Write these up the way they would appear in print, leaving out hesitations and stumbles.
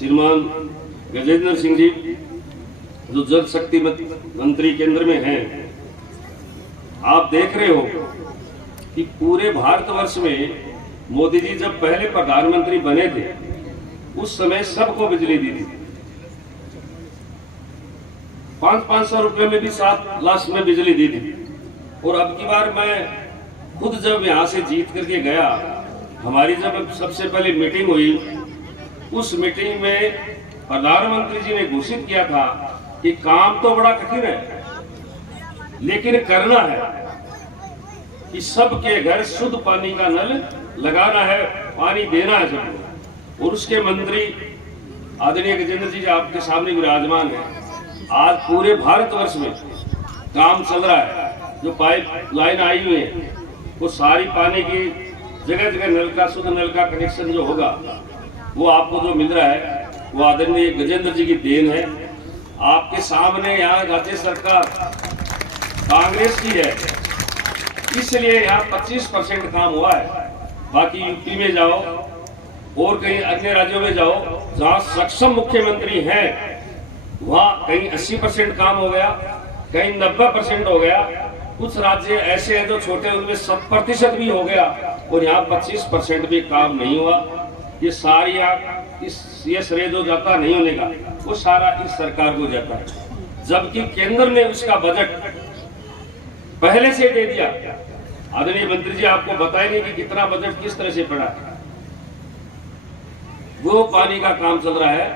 श्रीमान गजेंद्र सिंह जी जो जल शक्ति मंत्री केंद्र में हैं, आप देख रहे हो कि पूरे भारतवर्ष में मोदी जी जब पहले प्रधानमंत्री बने थे उस समय सबको बिजली दी थी। 500 रुपए में भी 7 लाख में बिजली दी थी। और अब की बार मैं खुद जब यहाँ से जीत करके गया, हमारी जब सबसे पहले मीटिंग हुई, उस मीटिंग में प्रधानमंत्री जी ने घोषित किया था कि काम तो बड़ा कठिन है लेकिन करना है कि सबके घर शुद्ध पानी का नल लगाना है, पानी देना है सबको। और उसके मंत्री आदरणीय गजेंद्र जी आपके सामने विराजमान है। आज पूरे भारतवर्ष में काम चल रहा है। जो पाइप लाइन आई हुई है वो सारी पानी की जगह जगह नल का शुद्ध नल का कनेक्शन जो होगा वो आपको जो मिल रहा है वो आदरणीय गजेंद्र जी की देन है। आपके सामने यहाँ राज्य सरकार कांग्रेस की है, इसलिए यहाँ 25% काम हुआ है। बाकी यूपी में जाओ और कहीं अन्य राज्यों में जाओ जहाँ सक्षम मुख्यमंत्री हैं, वहाँ कहीं 80% काम हो गया, कहीं 90% हो गया। कुछ राज्य ऐसे हैं जो छोटे, उनमें 100% भी हो गया और यहाँ 25% भी काम नहीं हुआ। ये सारी ये श्रेय जो जाता नहीं होने का वो सारा इस सरकार को जाता है, जबकि केंद्र ने उसका बजट पहले से दे दिया। आदरणीय मंत्री जी आपको बताएंगे कि कितना बजट किस तरह से पड़ा है। वो पानी का काम चल रहा है,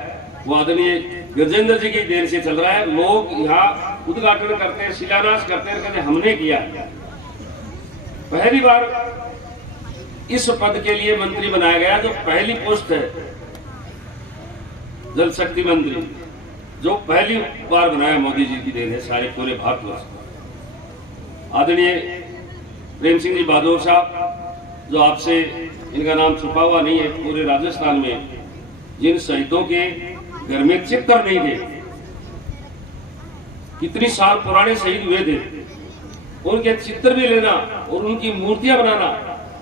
वो आदरणीय गजेंद्र जी की देर से चल रहा है। लोग यहाँ उद्घाटन करते हैं, शिलान्यास करते हैं, कहते हमने किया। पहली बार इस पद के लिए मंत्री बनाया गया, जो पहली पोस्ट है जल शक्ति मंत्री, जो पहली बार बनाया मोदी जी की देन है सारे पूरे भारतवर्ष। आदरणीय प्रेम सिंह जी बहादुर साहब, जो आपसे इनका नाम छुपा हुआ नहीं है, पूरे राजस्थान में जिन शहीदों के घर में चित्र नहीं थे, कितनी साल पुराने शहीद हुए थे, उनके चित्र भी लेना और उनकी मूर्तियां बनाना।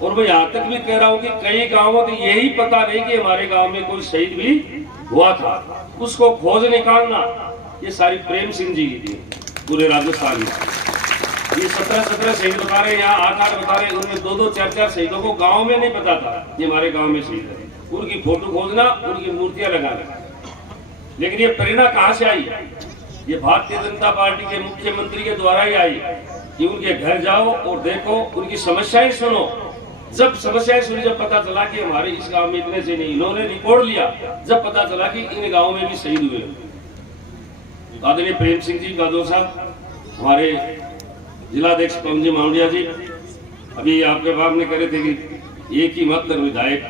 और मैं यहाँ तक भी कह रहा हूँ कि कई गांवों को यही पता नहीं कि हमारे गांव में कोई शहीद भी हुआ था, उसको खोज निकालना, ये सारी प्रेम सिंह जी की थी पूरे राजस्थान में। ये 17 शहीद बता रहे, यहाँ 8 बता रहे, उनमें 2 4 शहीदों को गांव में नहीं पता था कि हमारे गांव में शहीद है। उनकी फोटो खोजना, उनकी मूर्तियां लगाना। लेकिन ये प्रेरणा कहाँ से आई? ये भारतीय जनता पार्टी के मुख्यमंत्री के द्वारा ही आई कि उनके घर जाओ और देखो, उनकी समस्याएं सुनो। जब समस्याएं सुनी, जब पता चला कि हमारे इस गांव में इतने से नहीं, इन्होंने रिकॉर्ड लिया, जब पता चला कि इन गांवों में भी शहीद हुए। आदरणीय प्रेम सिंह जी बहादुर साहब, हमारे जिलाध्यक्ष पवन जी मावड़िया जी, अभी आपके बाप ने करे थे कि एक ही मात्र विधायक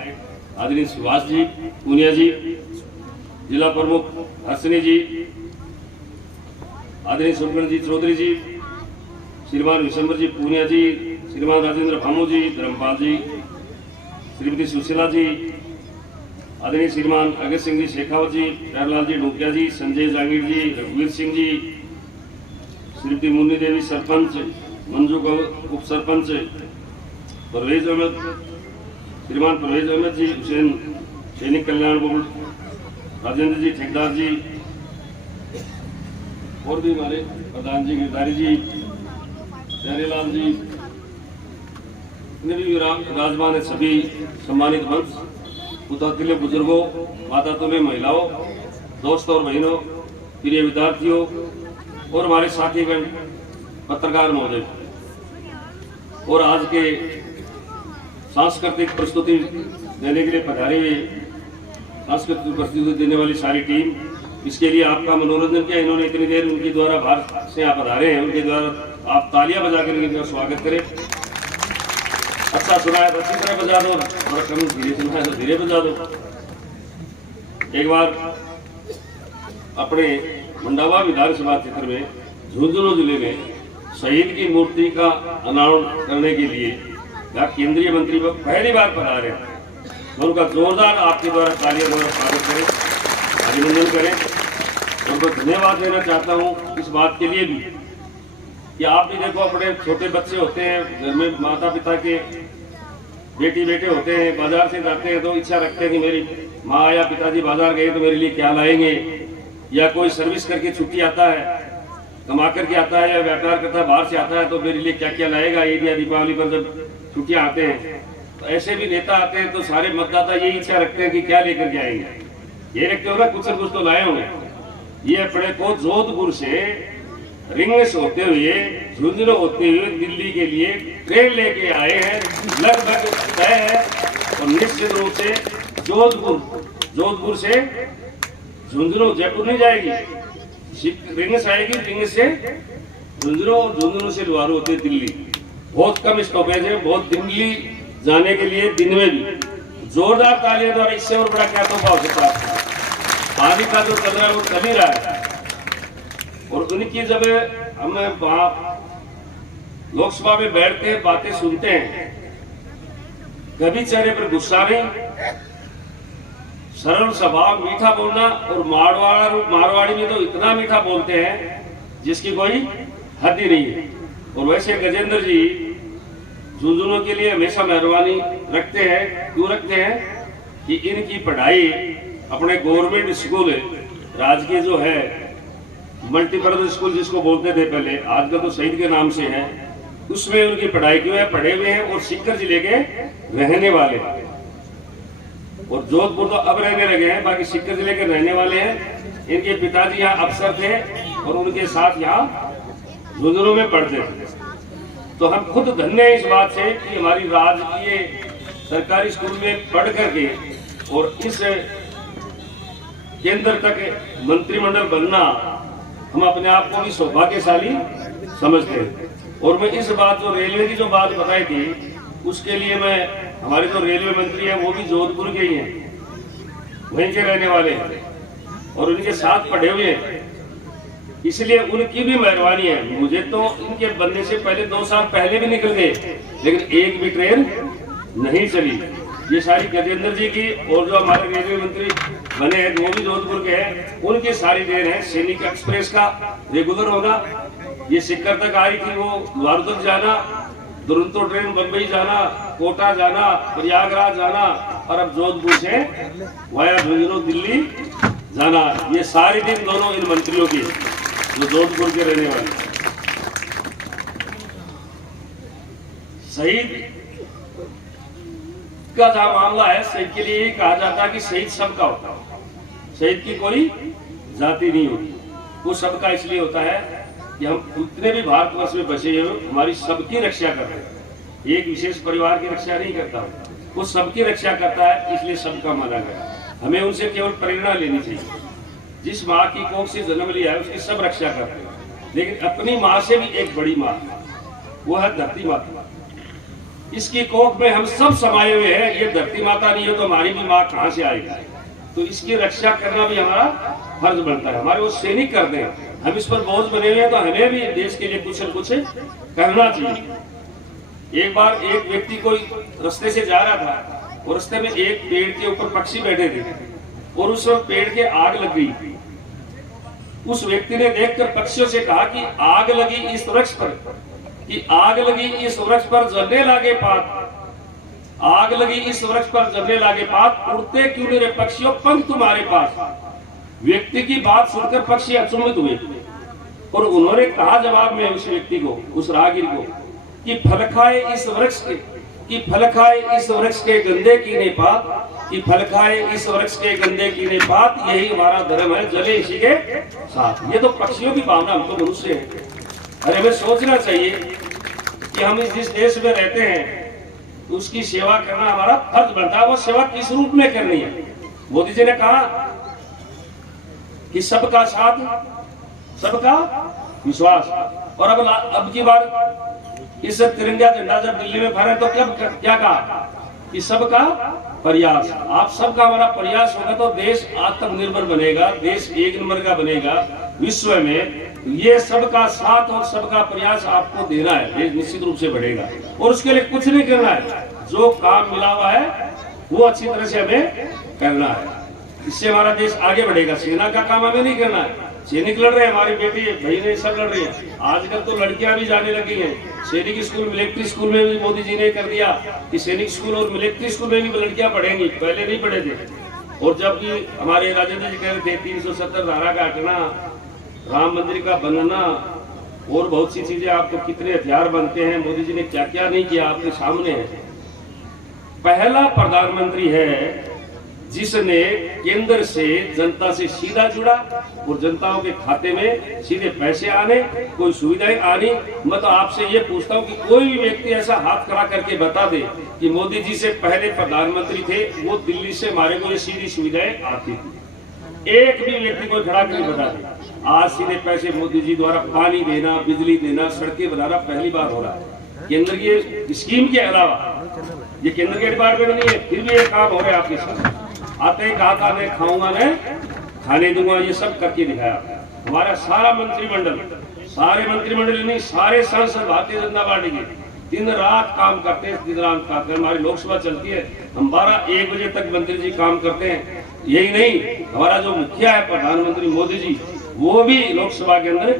आदरणीय सुभाष जी पूनिया जी, जिला प्रमुख हर्षनी जी, आदरणीय सुब्रमण्य जी चौधरी जी, श्रीमान विशंबर जी पूनिया जी, श्रीमान राजेंद्र भामू जी, धर्मपाल जी, श्रीमती सुशीला जी, आदरणीय श्रीमान अगत सिंह जी शेखावत जी, प्यारलाल जी डोकिया जी, संजय जांगीर जी, रघुवीर सिंह जी, श्रीमती मुन्नी देवी सरपंच, मंजू गौर उप सरपंच, परवेज अहमद, श्रीमान परवेज अहमद जी, हुसैन सैनिक कल्याण बोर्ड, राजेंद्र जी ठेकेदार जी, और भी हमारे प्रधान जी गिरधारी जी, प्यारेलाल जी, इतने भी विराजमान है सभी सम्मानित मंच, उदातुल्य बुजुर्गों, मातातुल्य महिलाओं, दोस्तों और बहनों, प्रिय विद्यार्थियों और हमारे साथीगण पत्रकार महोदय, और आज के सांस्कृतिक प्रस्तुति देने के लिए पधारे हुए सांस्कृतिक प्रस्तुति देने वाली सारी टीम, इसके लिए आपका मनोरंजन किया। इन्होंने इतनी देर उनके द्वारा भारत से आप पधारे हैं, उनके द्वारा आप तालियां बजाकर इनका स्वागत करें। अच्छा सुना है तो अच्छी तरह बजा दो, और कम धीरे सुना है तो धीरे बजा दो। एक बार अपने मंडावा विधानसभा क्षेत्र में झुंझुनू जिले में शहीद की मूर्ति का अनावरण करने के लिए यहाँ केंद्रीय मंत्री पहली बार पधारे हैं। उनका जोरदार आपके द्वारा तालियों द्वारा स्वागत करें, अभिनंदन करें। उनको धन्यवाद देना चाहता हूँ इस बात के लिए भी कि आप भी देखो, अपने छोटे बच्चे होते हैं घर में, माता पिता के बेटी बेटे होते हैं, बाजार से जाते हैं तो इच्छा रखते हैं कि मेरी माँ या पिताजी बाजार गए तो मेरे लिए क्या लाएंगे, या कोई सर्विस करके छुट्टी आता है, कमा करके आता है या व्यापार करता है बाहर से आता है तो मेरे लिए क्या क्या लाएगा ईद या दीपावली पर जब छुट्टियां आते हैं। तो ऐसे भी नेता आते हैं तो सारे मतदाता यही इच्छा रखते हैं कि क्या लेकर के आएंगे। ये रखते हो ना कुछ न कुछ तो लाए होंगे। ये अपने को जोधपुर से रिंग्स होते हुए झुंझुनू होते हुए दिल्ली के लिए ट्रेन लेके आए हैं, लगभग तय है। और निश्चित रूप से जोधपुर से झुंझुनू जयपुर नहीं जाएगी, रिंग्स आएगी, रिंग से झुंझुनू और झुंझुनू से लुहारू होते दिल्ली। बहुत कम स्टॉपेज है, बहुत दिल्ली जाने के लिए दिन में भी जोरदार तालियों द्वारा इससे और बड़ा क्या तोहफा हो सकता है। पानी का जो चल रहा है वो चल ही रहा है। और उनकी जब हम लोकसभा में बैठते हैं बातें सुनते हैं, कभी चेहरे पर गुस्सा नहीं, सरल स्वभाव, मीठा बोलना। और मारवाड़ी में तो इतना मीठा बोलते हैं जिसकी कोई हद ही नहीं है। और वैसे गजेंद्र जी झुंझुनू के लिए हमेशा मेहरबानी रखते हैं। क्यों रखते हैं कि इनकी पढ़ाई अपने गवर्नमेंट स्कूल राजकीय जो है मल्टीपर्पज स्कूल जिसको बोलते थे पहले, आजकल तो शहीद के नाम से है, उसमें उनकी पढ़ाई क्यों है, पढ़े हुए हैं और सीकर जिले के रहने वाले। और जोधपुर तो अब रहने लगे हैं, बाकी सीकर जिले के रहने वाले हैं। इनके पिताजी यहाँ अफसर थे और उनके साथ यहाँ झुंझुनू में पढ़ते थे। तो हम खुद धन्य हैं इस बात से कि हमारी राजकीय सरकारी स्कूल में पढ़ करके और इस केंद्र तक मंत्रिमंडल बनना हम अपने आप को भी सौभाग्यशाली समझते हैं। और मैं इस बात जो रेलवे की जो बात बताई थी उसके लिए मैं, हमारे जो रेलवे मंत्री हैं वो भी जोधपुर के ही हैं, वहीं के रहने वाले हैं और उनके साथ पढ़े हुए हैं, इसलिए उनकी भी मेहरबानी है। मुझे तो इनके बनने से पहले 2 साल पहले भी निकल गए, लेकिन एक भी ट्रेन नहीं चली। ये सारी गजेंद्र जी की, और जो हमारे रेलवे मंत्री बने हैं वो भी जोधपुर के हैं, उनकी सारी देन है। सैनिक एक्सप्रेस का रेगुलर होना, ये सीकर तक आई थी, वो लुहारू तक जाना, दुरंतो ट्रेन बम्बई जाना, कोटा जाना, प्रयागराज जाना, और अब जोधपुर से वाया झुंझुनू दिल्ली जाना। ये सारी दिन दोनों इन मंत्रियों की जो जोधपुर के रहने वाले। शहीद का जहां मामला है, शहीद के लिए कहा जाता है कि शहीद सबका होता है, शहीद की कोई जाति नहीं होती। वो सबका इसलिए होता है कि हम उतने भी भारतवर्ष में बसे हुए हमारी सबकी रक्षा कर रहे हैं। एक विशेष परिवार की रक्षा नहीं करता, वो सबकी रक्षा करता है, इसलिए सबका माना गया। हमें उनसे केवल प्रेरणा लेनी चाहिए। जिस माँ की कोख से जन्म लिया है उसकी सब रक्षा करते हैं, लेकिन अपनी माँ से भी एक बड़ी माँ वो है धरती माता। इसकी कोख में हम सब समाये हुए हैं। ये धरती माता नहीं हो तो हमारी भी माँ कहाँ से आएगी? तो इसकी रक्षा करना भी हमारा फर्ज बनता है। हमारे वो सैनिक करते हैं, हम इस पर बोझ बने हुए हैं, तो हमें भी देश के लिए कुछ न कुछ करना चाहिए। एक बार एक व्यक्ति कोई रास्ते से जा रहा था और रास्ते में एक पेड़ के ऊपर पक्षी बैठे थे और उस पेड़ के आग लग गई। उस व्यक्ति ने देखकर पक्षियों से कहा कि आग लगी इस वृक्ष पर, कि आग लगी इस वृक्ष पर जलने लागे पात, आग लगी इस वृक्ष पर जलने लागे पात, उड़ते क्यों मेरे पक्षियों पंख तुम्हारे पास। व्यक्ति की बात सुनकर पक्षी अचंभित हुए और उन्होंने कहा जवाब में उस व्यक्ति को, उस राहगीर को, कि फल खाए इस वृक्ष के, कि फल खाए इस वृक्ष के गंदे कीने पात, कि फल खाए इस वृक्ष के गंदे कीने पात, यही हमारा धर्म है, जले इसी के साथ। ये तो पक्षियों की भावना, हम तो मनुष्य है। अरे हमें सोचना चाहिए कि हम जिस देश में रहते हैं उसकी सेवा करना हमारा फर्ज बनता है। वो सेवा किस रूप में करनी है? मोदी जी ने कहा कि सबका साथ सबका विश्वास। और अब की बार इस तिरंगा झंडा जब दिल्ली में फहरे तो क्या कहा कि सबका प्रयास। आप सबका हमारा प्रयास होगा तो देश आत्मनिर्भर बनेगा, देश एक नंबर का बनेगा विश्व में। ये सबका साथ और सबका प्रयास आपको देना है, देश निश्चित रूप से बढ़ेगा। और उसके लिए कुछ नहीं करना है, जो काम मिला हुआ है वो अच्छी तरह से हमें करना है, इससे हमारा देश आगे बढ़ेगा। सेना का काम हमें नहीं करना है, सैनिक लड़ रहे हैं, हमारी बेटी बहनें सब लड़ रही हैं। आजकल तो लड़कियां भी जाने लगी हैं सैनिक स्कूल, मिलिट्री स्कूल में भी मोदी जी ने कर दिया कि सैनिक स्कूल और मिलिट्री स्कूल में भी लड़कियां पढ़ेंगी, पहले नहीं पढ़े थे। और जबकि हमारे राजेंद्र जी कह रहे थे 370 धारा का हटना, राम मंदिर का बनना और बहुत सी चीजें, आपको कितने हथियार बनते हैं, मोदी जी ने क्या क्या नहीं किया आपके सामने है। पहला प्रधानमंत्री है जिसने केंद्र से जनता से सीधा जुड़ा और जनताओं के खाते में सीधे पैसे आने, कोई सुविधाएं आनी। मैं तो आपसे ये पूछता हूँ कि कोई भी व्यक्ति ऐसा हाथ खड़ा करके बता दे कि मोदी जी से पहले प्रधानमंत्री थे वो दिल्ली से हमारे को ये सीधी सुविधाएं आती थी। एक भी व्यक्ति को खड़ा करके बता दे। आज सीधे पैसे मोदी जी द्वारा पानी देना, बिजली देना, सड़कें बनाना पहली बार हो रहा है केंद्र की स्कीम के अलावा। ये केंद्र के डिपार्टमेंट नहीं है, फिर भी ये काम हो रहा है आपके साथ। आते ही कहा था मैं खाऊंगा, मैं खाने दूंगा, ये सब करके दिखाया। हमारा सारा मंत्रिमंडल, सारे मंत्रिमंडल नहीं, सारे सांसद भारतीय जनता पार्टी के दिन रात काम करते हैं, दिन रात काम करते हैं। हमारी लोकसभा चलती है, हम 12-1 बजे तक मंत्री जी काम करते हैं। यही नहीं, हमारा जो मुखिया है प्रधानमंत्री मोदी जी, वो भी लोकसभा के अंदर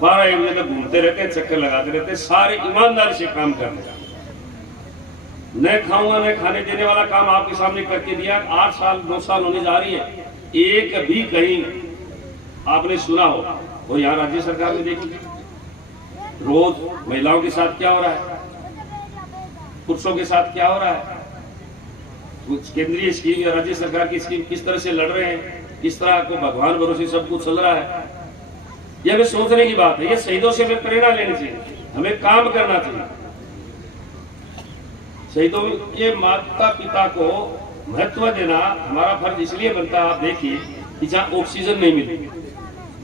12-1 बजे तक घूमते रहते हैं, चक्कर लगाते रहते हैं। सारे ईमानदारी से काम करते हैं। न खाऊंगा न खाने देने वाला काम आपके सामने करके दिया। 8 साल 9 साल होने जा रही है, एक भी कहीं आपने सुना हो? और यहाँ राज्य सरकार में देखिए रोज महिलाओं के साथ क्या हो रहा है, पुरुषों के साथ क्या हो रहा है। कुछ केंद्रीय स्कीम या राज्य सरकार की स्कीम किस तरह से लड़ रहे हैं, किस तरह को भगवान भरोसे सब कुछ चल रहा है। यह हमें सोचने की बात है। ये शहीदों से हमें प्रेरणा लेनी चाहिए, हमें काम करना चाहिए। शहीदों के माता पिता को महत्व देना हमारा फर्ज इसलिए बनता है। आप देखिए कि जहाँ ऑक्सीजन नहीं मिलती,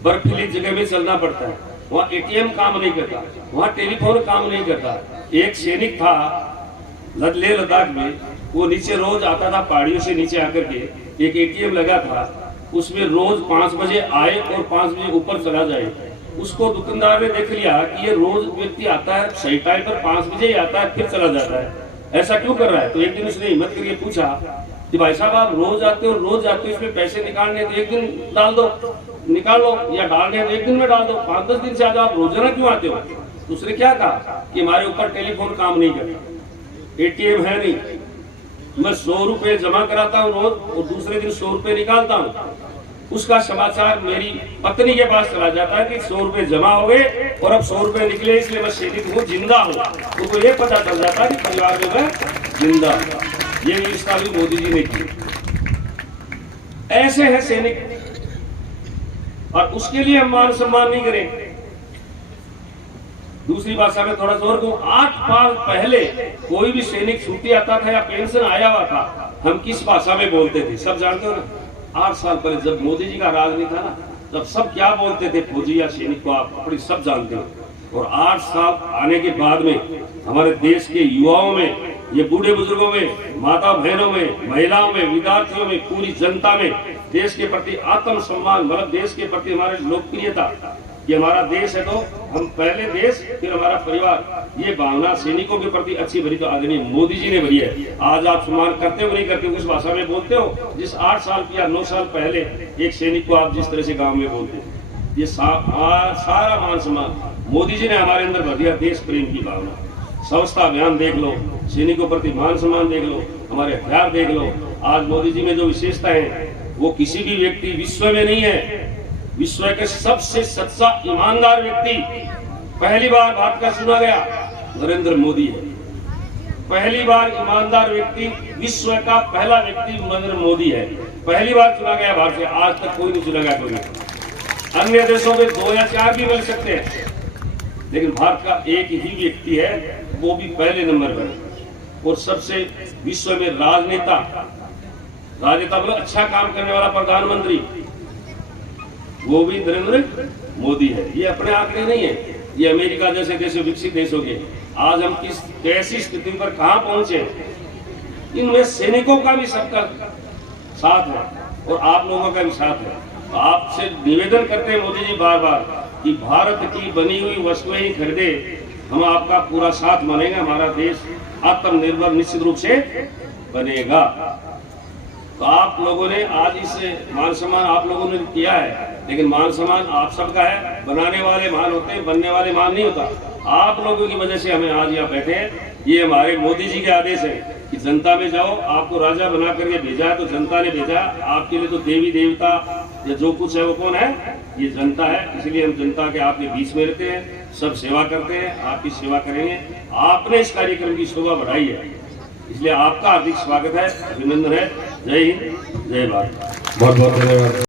बर्फीली जगह में चलना पड़ता है, वहाँ एटीएम काम नहीं करता, वहाँ टेलीफोन काम नहीं करता। एक सैनिक था लेह लद्दाख में, वो नीचे रोज आता था पहाड़ियों से नीचे आकर के, एक एटीएम लगा था उसमें रोज 5 बजे आए और 5 बजे ऊपर चला जाए। उसको दुकानदार ने देख लिया कि ये रोज व्यक्ति आता है सही टाइम पर 5 बजे ही आता है फिर चला जाता है, ऐसा क्यों कर रहा है। तो एक दिन उसने हिम्मत करके पूछा कि भाई साहब आप रोज आते हो, रोज आते हो, इसमें पैसे निकालने तो एक दिन डाल दो, निकालो, या डालने तो एक दिन में डाल दो, 5-10 दिन से आज आप रोजाना क्यों आते हो। दूसरे क्या कहा कि हमारे ऊपर टेलीफोन काम नहीं करता, एटीएम है नहीं, मैं 100 रुपए जमा कराता हूँ रोज और दूसरे दिन 100 रुपए निकालता हूँ। उसका समाचार मेरी पत्नी के पास चला जाता है कि 100 रुपए जमा हो गए और अब 100 रुपए निकले, इसलिए मैं सैनिक हूँ, जिंदा हूँ। तो ये पता चल जाता है कि परिवार में मैं जिंदा हूँ। ये व्यवस्था भी मोदी जी ने की। ऐसे है सैनिक, और उसके लिए हम मान सम्मान नहीं करें। दूसरी भाषा में थोड़ा जोर दूं, 8 साल पहले कोई भी सैनिक छुट्टी आता था या पेंशन आया हुआ था, हम किस भाषा में बोलते थे सब जानते हो ना। 8 साल पहले जब मोदी जी का राज नहीं था ना, तब सब क्या बोलते थे फौजी या सैनिक को, आप अपनी सब जानते हो। और 8 साल आने के बाद में हमारे देश के युवाओं में, ये बूढ़े बुजुर्गों में, माता बहनों में, महिलाओं में, विद्यार्थियों में, पूरी जनता में देश के प्रति आत्म सम्मान, मतलब देश के प्रति हमारी लोकप्रियता, ये हमारा देश है तो हम पहले देश फिर हमारा परिवार, ये भावना सैनिकों के प्रति अच्छी भरी तो आदरणीय मोदी जी ने भरी है। आज आप सम्मान करते हो नहीं करते हो, उस भाषा में बोलते हो जिस 8 साल या 9 साल पहले एक सैनिक को आप जिस तरह से गांव में बोलते हो। ये सारा मान सम्मान मोदी जी ने हमारे अंदर भर दिया। देश प्रेम की भावना, स्वच्छता अभियान देख लो, सैनिकों प्रति मान सम्मान देख लो, हमारे हथियार देख लो। आज मोदी जी में जो विशेषता है वो किसी भी व्यक्ति विश्व में नहीं है। विश्व के सबसे सच्चा ईमानदार व्यक्ति पहली बार भारत का चुना गया नरेंद्र मोदी है। पहली बार ईमानदार व्यक्ति विश्व का पहला व्यक्ति नरेंद्र मोदी है। पहली बार चुना गया भारत से, आज तक कोई नहीं चुना गया कोई। अन्य देशों में 2 या 4 भी मिल सकते हैं, लेकिन भारत का एक ही व्यक्ति है, वो भी पहले नंबर पर। और सबसे विश्व में राजनेता मतलब अच्छा काम करने वाला प्रधानमंत्री, वो भी नरेंद्र मोदी है। ये अपने आंकड़े नहीं है, ये अमेरिका जैसे देश विकसित देशों के। आज हम कैसी स्थिति पर कहां पहुंचे, इनमें सैनिकों का भी सबका साथ है और आप लोगों का भी साथ है। तो आपसे निवेदन करते हैं मोदी जी बार बार कि भारत की बनी हुई वस्तुएं ही खरीदे, हम आपका पूरा साथ मानेंगे, हमारा देश आत्मनिर्भर निश्चित रूप से बनेगा। तो आप लोगों ने आज इस मान सम्मान आप लोगों ने किया है, लेकिन मान सम्मान आप सबका है। बनाने वाले महान होते हैं, बनने वाले महान नहीं होता। आप लोगों की वजह से हमें आज यहाँ बैठे हैं। ये हमारे मोदी जी के आदेश है कि जनता में जाओ, आपको राजा बना करके भेजा है तो जनता ने भेजा। आपके लिए तो देवी देवता या जो कुछ है वो कौन है? ये जनता है। इसलिए हम जनता के आपके बीच में रहते हैं, सब सेवा करते हैं, आपकी सेवा करेंगे। आपने इस कार्यक्रम की शोभा बढ़ाई है, इसलिए आपका हार्दिक स्वागत है, अभिनंदन है। जय हिंद, जय भारत। बहुत बहुत धन्यवाद।